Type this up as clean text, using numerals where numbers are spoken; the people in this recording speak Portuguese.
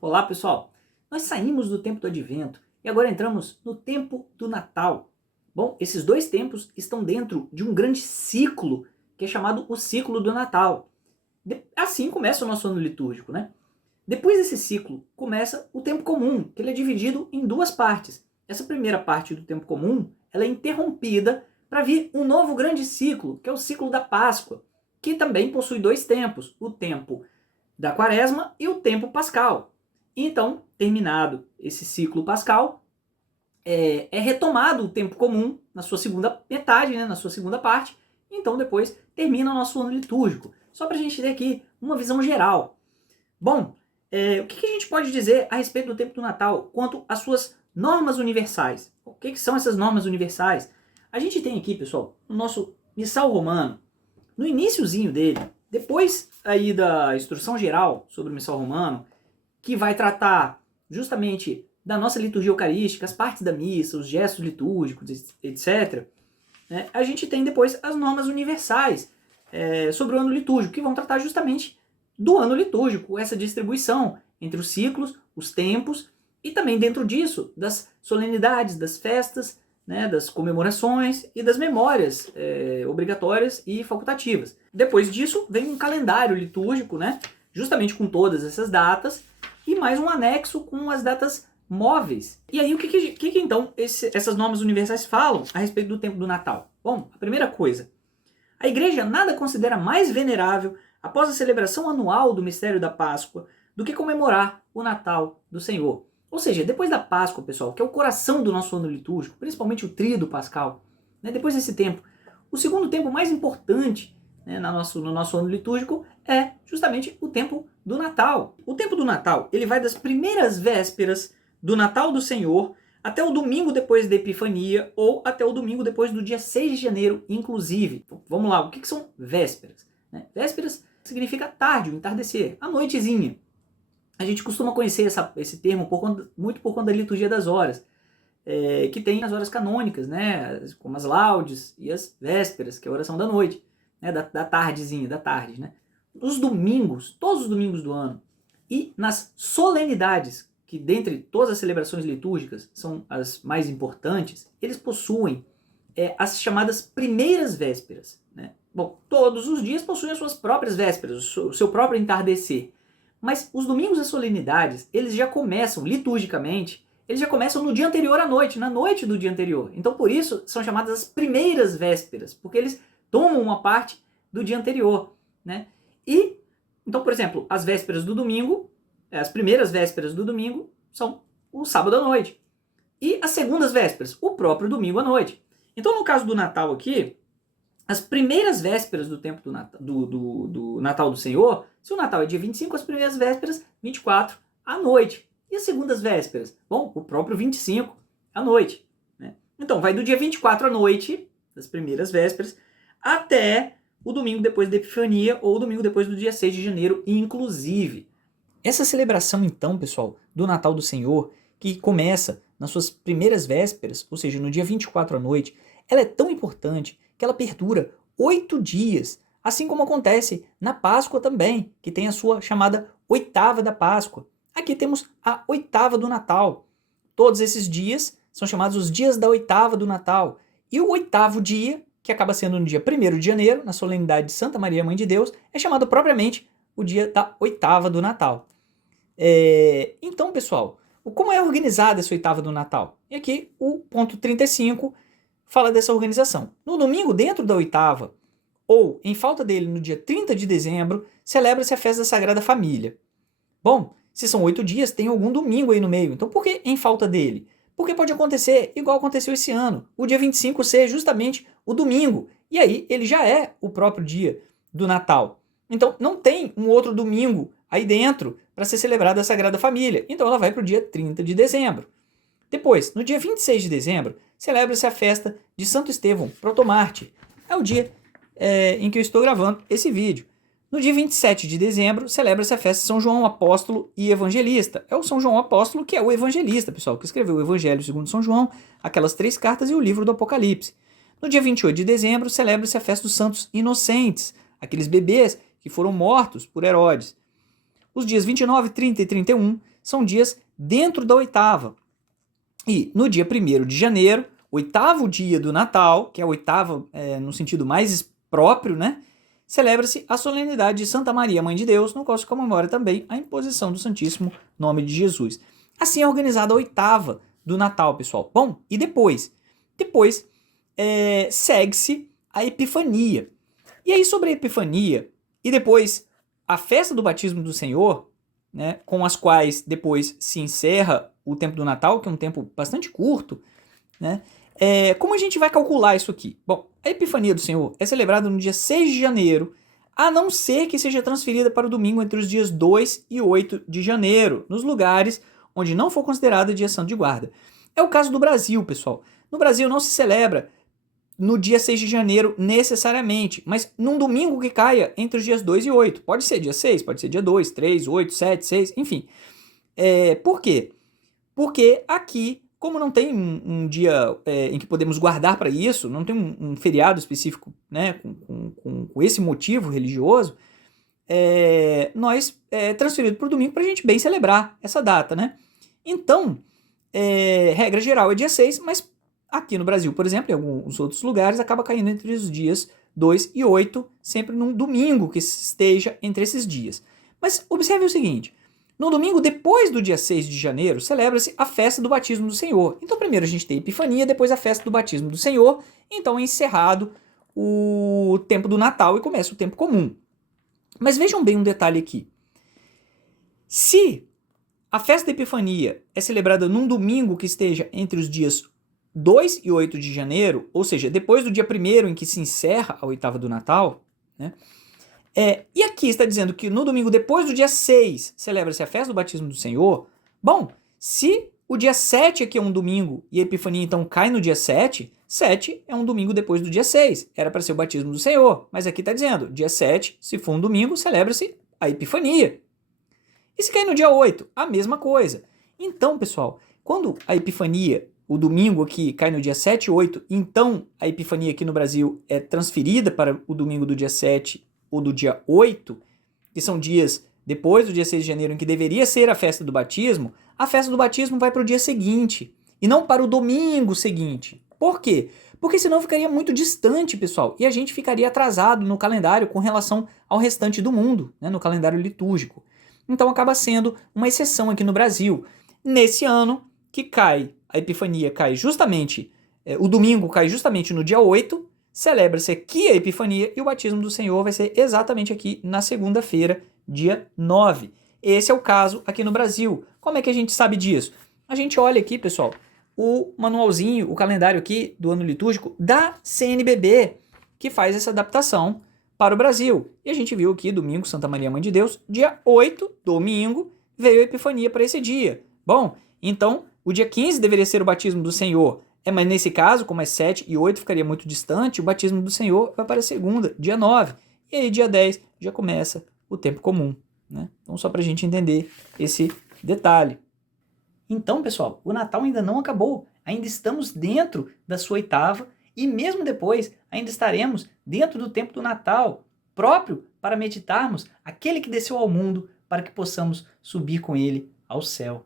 Olá, pessoal! Nós saímos do tempo do Advento e agora entramos no tempo do Natal. Bom, esses dois tempos estão dentro de um grande ciclo que é chamado o ciclo do Natal. Assim começa o nosso ano litúrgico, né? Depois desse ciclo começa o tempo comum, que ele é dividido em duas partes. Essa primeira parte do tempo comum ela é interrompida para vir um novo grande ciclo, que é o ciclo da Páscoa, que também possui dois tempos, o tempo da Quaresma e o tempo pascal. Então, terminado esse ciclo pascal, é retomado o tempo comum na sua segunda metade, né, na sua segunda parte, então depois termina o nosso ano litúrgico. Só para a gente ter aqui uma visão geral. Bom, o que a gente pode dizer a respeito do tempo do Natal quanto às suas normas universais? O que são essas normas universais? A gente tem aqui, pessoal, o nosso Missal Romano. No iniciozinho dele, depois aí da instrução geral sobre o Missal Romano, que vai tratar justamente da nossa liturgia eucarística, as partes da missa, os gestos litúrgicos, etc., né, a gente tem depois as normas universais sobre o ano litúrgico, que vão tratar justamente do ano litúrgico, essa distribuição entre os ciclos, os tempos, e também dentro disso, das solenidades, das festas, né, das comemorações e das memórias obrigatórias e facultativas. Depois disso, vem um calendário litúrgico, né, justamente com todas essas datas, e mais um anexo com as datas móveis. E aí, o que então essas normas universais falam a respeito do tempo do Natal? Bom, a primeira coisa, a Igreja nada considera mais venerável após a celebração anual do mistério da Páscoa do que comemorar o Natal do Senhor. Ou seja, depois da Páscoa, pessoal, que é o coração do nosso ano litúrgico, principalmente o tríduo pascal, né, depois desse tempo, o segundo tempo mais importante, né, no nosso ano litúrgico é justamente o tempo do Natal. O tempo do Natal ele vai das primeiras vésperas do Natal do Senhor até o domingo depois da Epifania ou até o domingo depois do dia 6 de janeiro, inclusive. Vamos lá, o que são vésperas? Vésperas significa tarde, o entardecer, a noitezinha. A gente costuma conhecer esse termo muito por conta da liturgia das horas, que tem as horas canônicas, né, como as laudes e as vésperas, que é a oração da noite, né, da tardezinha, da tarde. Né. Nos domingos, todos os domingos do ano, e nas solenidades, que dentre todas as celebrações litúrgicas são as mais importantes, eles possuem as chamadas primeiras vésperas. Né. Bom, todos os dias possuem as suas próprias vésperas, o seu próprio entardecer. Mas os domingos e solenidades, eles já começam, liturgicamente, eles já começam no dia anterior à noite, na noite do dia anterior. Então, por isso, são chamadas as primeiras vésperas, porque eles tomam uma parte do dia anterior. Né? E, então, por exemplo, as vésperas do domingo, as primeiras vésperas do domingo, são o sábado à noite. E as segundas vésperas, o próprio domingo à noite. Então, no caso do Natal aqui, as primeiras vésperas do tempo do Natal do Senhor, se o Natal é dia 25, as primeiras vésperas, 24 à noite. E as segundas vésperas? Bom, o próprio 25 à noite. Né? Então, vai do dia 24 à noite, das primeiras vésperas, até o domingo depois da Epifania ou o domingo depois do dia 6 de janeiro, inclusive. Essa celebração, então, pessoal, do Natal do Senhor, que começa nas suas primeiras vésperas, ou seja, no dia 24 à noite, ela é tão importante que ela perdura 8 dias, assim como acontece na Páscoa também, que tem a sua chamada oitava da Páscoa. Aqui temos a oitava do Natal. Todos esses dias são chamados os dias da oitava do Natal. E o oitavo dia, que acaba sendo no dia 1º de janeiro, na solenidade de Santa Maria Mãe de Deus, é chamado propriamente o dia da oitava do Natal. Então, pessoal, como é organizada essa oitava do Natal? E aqui o ponto 35 fala dessa organização. No domingo, dentro da oitava, ou em falta dele no dia 30 de dezembro, celebra-se a festa da Sagrada Família. Bom, se são 8 dias, tem algum domingo aí no meio. Então por que em falta dele? Porque pode acontecer, igual aconteceu esse ano, o dia 25 ser justamente o domingo. E aí ele já é o próprio dia do Natal. Então não tem um outro domingo aí dentro para ser celebrada a Sagrada Família. Então ela vai para o dia 30 de dezembro. Depois, no dia 26 de dezembro, celebra-se a festa de Santo Estevão, protomártir. É o dia em que eu estou gravando esse vídeo. No dia 27 de dezembro, celebra-se a festa de São João Apóstolo e Evangelista. É o São João Apóstolo que é o evangelista, pessoal, que escreveu o Evangelho segundo São João, aquelas 3 cartas e o livro do Apocalipse. No dia 28 de dezembro, celebra-se a festa dos Santos Inocentes, aqueles bebês que foram mortos por Herodes. Os dias 29, 30 e 31 são dias dentro da oitava. E no dia 1º de janeiro, oitavo dia do Natal, que é a oitava no sentido mais próprio, né? Celebra-se a solenidade de Santa Maria, Mãe de Deus, no qual se comemora também a imposição do Santíssimo Nome de Jesus. Assim é organizada a oitava do Natal, pessoal. Bom, e depois? Depois segue-se a Epifania. E aí, sobre a Epifania, e depois a festa do batismo do Senhor, né, com as quais depois se encerra o tempo do Natal, que é um tempo bastante curto, né? Como a gente vai calcular isso aqui? Bom, a Epifania do Senhor é celebrada no dia 6 de janeiro, a não ser que seja transferida para o domingo entre os dias 2 e 8 de janeiro, nos lugares onde não for considerada dia santo de guarda. É o caso do Brasil, pessoal. No Brasil não se celebra no dia 6 de janeiro necessariamente, mas num domingo que caia entre os dias 2 e 8. Pode ser dia 6, pode ser dia 2, 3, 8, 7, 6, enfim. Por quê? Porque aqui, como não tem um dia em que podemos guardar para isso, não tem um feriado específico, né, com esse motivo religioso, nós transferido para o domingo para a gente bem celebrar essa data, né? Então, regra geral é dia 6, mas aqui no Brasil, por exemplo, em alguns outros lugares, acaba caindo entre os dias 2 e 8, sempre num domingo que esteja entre esses dias. Mas observe o seguinte, no domingo depois do dia 6 de janeiro, celebra-se a festa do batismo do Senhor. Então primeiro a gente tem a Epifania, depois a festa do batismo do Senhor, então é encerrado o tempo do Natal e começa o tempo comum. Mas vejam bem um detalhe aqui. Se a festa da Epifania é celebrada num domingo que esteja entre os dias 2 e 8 de janeiro, ou seja, depois do dia 1º em que se encerra a oitava do Natal, né? E aqui está dizendo que no domingo depois do dia 6 celebra-se a festa do batismo do Senhor. Bom, se o dia 7 aqui é um domingo e a Epifania então cai no dia 7, 7 é um domingo depois do dia 6. Era para ser o batismo do Senhor, mas aqui está dizendo, dia 7, se for um domingo, celebra-se a Epifania. E se cair no dia 8, a mesma coisa. Então, pessoal, quando a Epifania, o domingo aqui, cai no dia 7 e 8, então a Epifania aqui no Brasil é transferida para o domingo do dia 7 ou do dia 8, que são dias depois do dia 6 de janeiro, em que deveria ser a festa do batismo, a festa do batismo vai para o dia seguinte, e não para o domingo seguinte. Por quê? Porque senão ficaria muito distante, pessoal, e a gente ficaria atrasado no calendário com relação ao restante do mundo, né, no calendário litúrgico. Então acaba sendo uma exceção aqui no Brasil. Nesse ano, que cai, a Epifania cai justamente, o domingo cai justamente no dia 8, celebra-se aqui a Epifania e o batismo do Senhor vai ser exatamente aqui na segunda-feira, dia 9. Esse é o caso aqui no Brasil. Como é que a gente sabe disso? A gente olha aqui, pessoal, o manualzinho, o calendário aqui do ano litúrgico da CNBB, que faz essa adaptação para o Brasil. E a gente viu aqui, domingo, Santa Maria Mãe de Deus, dia 8, domingo, veio a Epifania para esse dia. Bom, então, o dia 15 deveria ser o batismo do Senhor. Mas nesse caso, como é 7 e 8 ficaria muito distante, o batismo do Senhor vai para a segunda, dia 9. E aí, dia 10, já começa o tempo comum, né? Então, só para a gente entender esse detalhe. Então, pessoal, o Natal ainda não acabou. Ainda estamos dentro da sua oitava e mesmo depois ainda estaremos dentro do tempo do Natal, próprio para meditarmos aquele que desceu ao mundo para que possamos subir com ele ao céu.